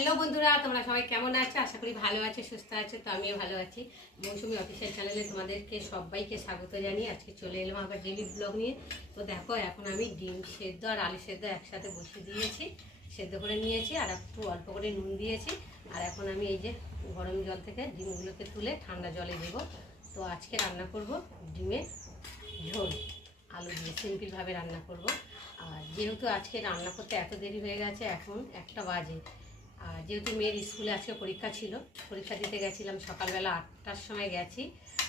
Hello বন্ধুরা, তোমরা সবাই কেমন আছো? আশা করি ভালো আছো, সুস্থ আছো, তো আমিও ভালো আছি। মৌসুমি অফিসিয়াল চ্যানেলে তোমাদেরকে সবাইকে স্বাগত জানিয়ে আজকে চলে এলাম আবার ডেলি ব্লগ নিয়ে। তো দেখো, এখন আমি ডিম সেদ্ধ আর আলু সেদ্ধ একসাথে বসিয়ে দিয়েছি, সেদ্ধ করে নিয়েছি আর একটু অল্প করে নুন দিয়েছি। আর এখন আমি এই যে গরম জল থেকে ডিমগুলোকে তুলে ঠান্ডা জলে দেব। তো আজকে রান্না করব ডিমের ঝোল, আলু দিয়ে সিম্পলভাবে রান্না করব। আর যেহেতু আজকে রান্না করতে এত দেরি হয়ে গেছে, এখন একটা বাজে। আর যেহেতু মেয়ের স্কুলে আজকে পরীক্ষা ছিল, পরীক্ষা দিতে গেছিলাম সকালবেলা আটটার সময় গেছি,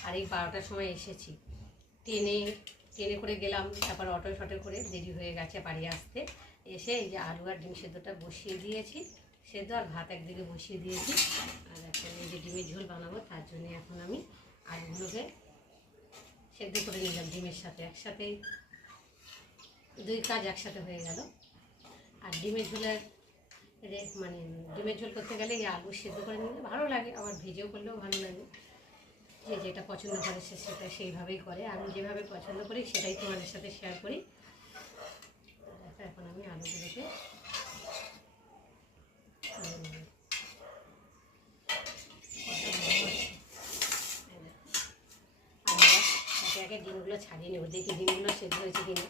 আর এই বারোটার সময় এসেছি। ট্রেনে ট্রেনে করে গেলাম, তারপর অটো শটো করে দেরি হয়ে গেছে বাড়ি আসতে। এসে এই যে আলু আর ডিম সেদ্ধটা বসিয়ে দিয়েছি, সেদ্ধ আর ভাত একদিকে বসিয়ে দিয়েছি। আর এখন এই যে ডিমের ঝোল বানাবো, তার জন্য এখন আমি আলুগুলোকে সেদ্ধ করে নিলাম ডিমের সাথে একসাথেই। দুই কাজ একসাথে হয়ে গেল। আর ডিমের ঝোলের মানে ডিমের ঝোল করতে গেলে এই আলু সেদ্ধ করে নিলে ভালো লাগে, আবার ভেজেও করলেও ভালো লাগে। যে যেটা পছন্দ করে সে সেটা সেইভাবেই করে। আমি যেভাবে পছন্দ করি সেটাই তোমাদের সাথে শেয়ার করি। দেখো এখন আমি আলুগুলোকে একে ডিমগুলো ছাড়িয়ে নেব। দেখি ডিমগুলো সেদ্ধ হয়েছে কিনা।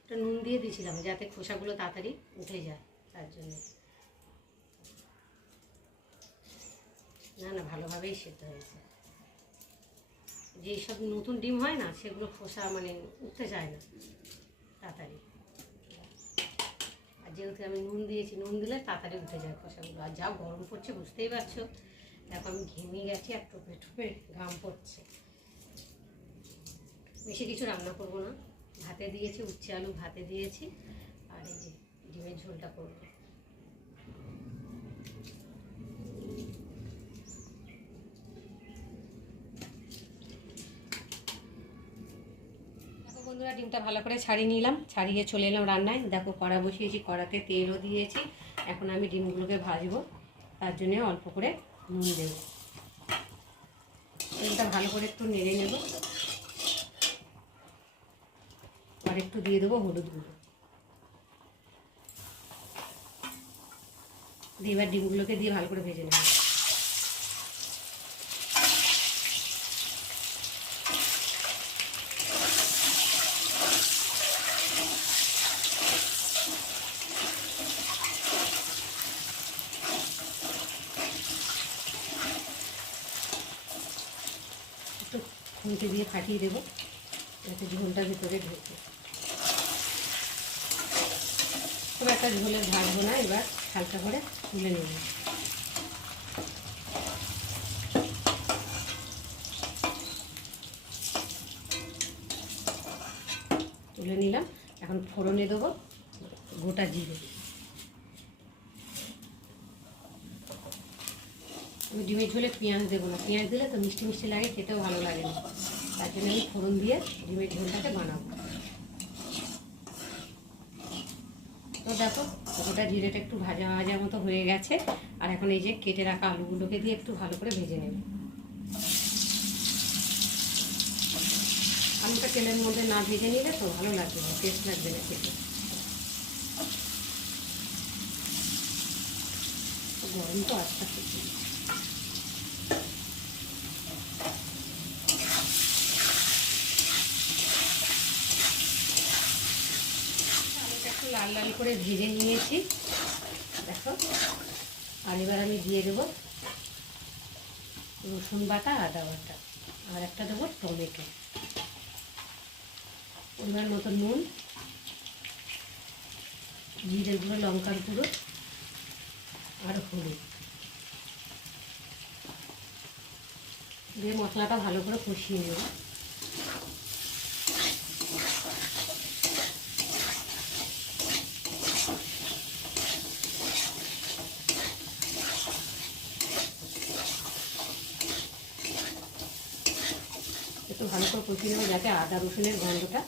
একটা নুন দিয়ে দিয়েছিলাম যাতে খোসাগুলো তাড়াতাড়ি উঠে যায়। তার জন্য। না না, ভালোভাবেই সেদ্ধ হয়েছে। যেসব নতুন ডিম হয় না, সেগুলো খোসা মানে উঠতে চায় না, তাড়াতাড়ি। আর যেহেতু আমি নুন দিয়েছি, নুন দিলে তাড়াতাড়ি উঠে যায় খোসাগুলো। আর যা গরম পড়ছে, বুঝতেই পারছ। দেখো, আমি ঘেমে গেছি আর টোপে টোপে ঘাম পড়ছে। বেশি কিছু রান্না করব না। ভাতে দিয়েছি, উচ্ছে আলু ভাতে দিয়েছি। আর এই যে ডিমের ঝোলটা করব। বন্ধুরা, ডিমটা ভালো করে ছাড়িয়ে নিলাম। ছাড়িয়ে চলে এলাম রান্নায়। দেখো কড়া বসিয়েছি, কড়াতে তেলও দিয়েছি। এখন আমি ডিমগুলোকে ভাজবো। তার জন্য অল্প করে নুন দেবো। তেলটা ভালো করে একটু নেড়ে নেব। আর একটু দিয়ে দেবো হলুদ গুঁড়ো। দিয়ে এবার ডিমগুলোকে দিয়ে ভালো করে ভেজে নেব। একটু দিয়ে ফাটিয়ে দেবো, যাতে ঝোলটা ভিতরে ঢুকে। খুব একটা ঝোলে ভাজবো না এবার। হালকা করে তুলে নেব। তুলে নিলাম। এখন ফোড়নে দেবো গোটা জিরে। আমি ডিমের ঝোলে পেঁয়াজ দেবো না। পেঁয়াজ দিলে তো মিষ্টি মিষ্টি লাগে, খেতেও ভালো লাগে না। তার জন্য আমি ফোড়ন দিয়ে ডিমের ঝোলটাকে বানাবো। তো দেখো ওটা জিরেটা একটু ভাজা ভাজা মতো হয়ে গেছে। আর এখন এই যে কেটে রাখা আলুগুলোকে দিয়ে একটু ভালো করে ভেজে নেব। আলুটা তেলের মধ্যে না ভেজে নিলে তো ভালো লাগবে না টেস্ট লাগবে না খেতে। গরম তো আস্তে আস্তে আলুটা একটু লাল লাল করে ভেজে নিয়েছি। দেখো। আর এবার আমি দিয়ে দেবো রসুন বাটা, আদা বাটা। আর একটা দেবো টমেটো। পরিমাণ মতো নুন জিরে গুঁড়ো, লঙ্কার গুঁড়ো আর হলুদ। দিয়ে মশলাটা ভালো করে কষিয়ে নেব। একটু ভালো করে কষিয়ে নেব যাতে আদা রসুনের গন্ধটা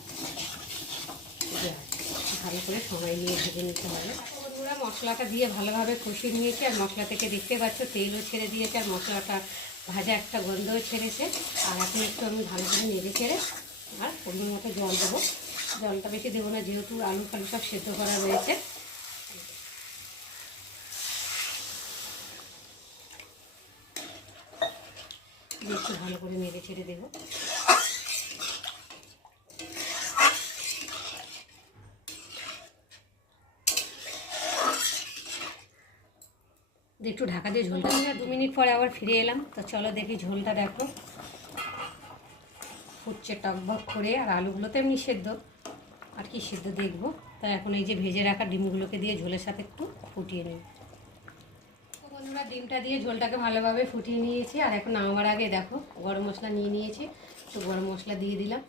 ভালো করে সময় নিয়ে ভেজে নিতে হবে। বন্ধুরা, মশলাটা দিয়ে ভালোভাবে কষিয়ে নিয়েছি, আর মশলা থেকে দেখতে পাচ্ছ তেলও ছেড়ে দিয়েছে, আর মশলাটা ভাজা একটা গন্ধও ছেড়েছে। আর এখন একটু আমি ভালো করে নেড়ে ছেড়ে আর পরিমাণ মতো জল দেবো। জলটা বেশি দেবো না, যেহেতু আলু ফালু সব সেদ্ধ করা রয়েছে। একটু ভালো করে নেড়ে ছেড়ে দেবো। একটু ঢাকা দিয়ে ঝোলটা দু মিনিট পরে আবার ফিরে এলাম। তো চলো দেখি ঝোলটা দেখো। ফুটছে টকবক করে, আর আলুগুলো তো এমনি সেদ্ধ। আর কি সেদ্ধ দেখব। তাই এখন এই যে ভেজে রাখা ডিমগুলোকে দিয়ে ঝোলের সাথে একটু ফুটিয়ে নিই বন্ধুরা ডিমটা দিয়ে ঝোলটাকে ভালোভাবে ফুটিয়ে নিয়েছি, আর এখন নামাবার আগে দেখো, গরম মশলা নিয়ে নিয়েছি তো গরম মশলা দিয়ে দিলাম।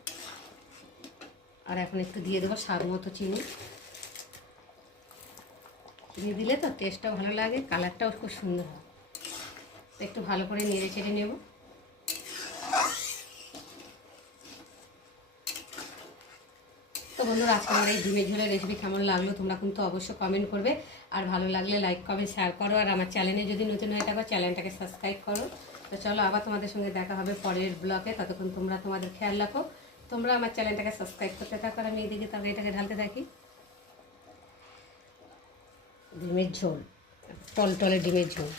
আর এখন একটু দিয়ে দেবো স্বাদ মতো চিনি। দিয়ে দিলে তো টেস্টটা ভালো লাগে কালারটাও খুব সুন্দর হয়। একটু ভালো করে নেড়ে চেড়ে নেব। বন্ধুরা, আজকে আমার এই ডিমের ঝোলের রেসিপি কেমন লাগল তোমরা কিন্তু অবশ্যই কমেন্ট করবে। আর ভালো লাগলে লাইক কমেন্ট শেয়ার করো। আর আমার চ্যানেলে যদি নতুন হয়ে থাকো চ্যানেলটাকে সাবস্ক্রাইব করো। তো চলো আবার তোমাদের সঙ্গে দেখা হবে পরের ব্লগে ততক্ষণ তোমরা তোমাদের খেয়াল রাখো। তোমরা আমার চ্যানেলটাকে সাবস্ক্রাইব করতে থাকো। আমি এদিকে তবে এটাকে ঢালতে থাকি। ডিমের ঝোল টল টলে ডিমের ঝোল।